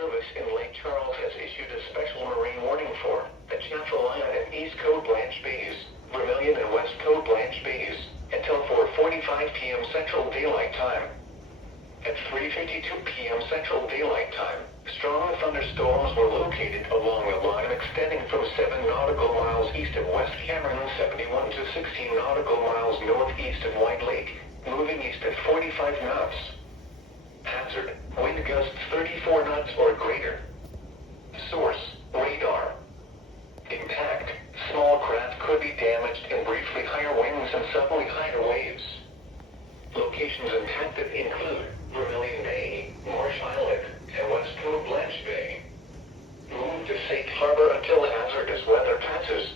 Service in Lake Charles has issued a special marine warning for the Atchafalaya and East Coast Blanche Bays, Vermilion and West Coast Blanche Bays, until 4:45 p.m. Central Daylight Time. At 3:52 p.m. Central Daylight Time, strong thunderstorms were located along the line extending from 7 nautical miles east of West Cameron and 71 to 16 nautical miles northeast of White Lake, moving east at 45 knots. Hazard, wind gusts 34 knots or greater. Source, radar. Impact, small craft could be damaged in briefly higher winds and suddenly higher waves. Locations impacted include Vermilion Bay, Marsh Island, and West Coast Blanche Bay. Move to safe harbor until hazardous weather passes.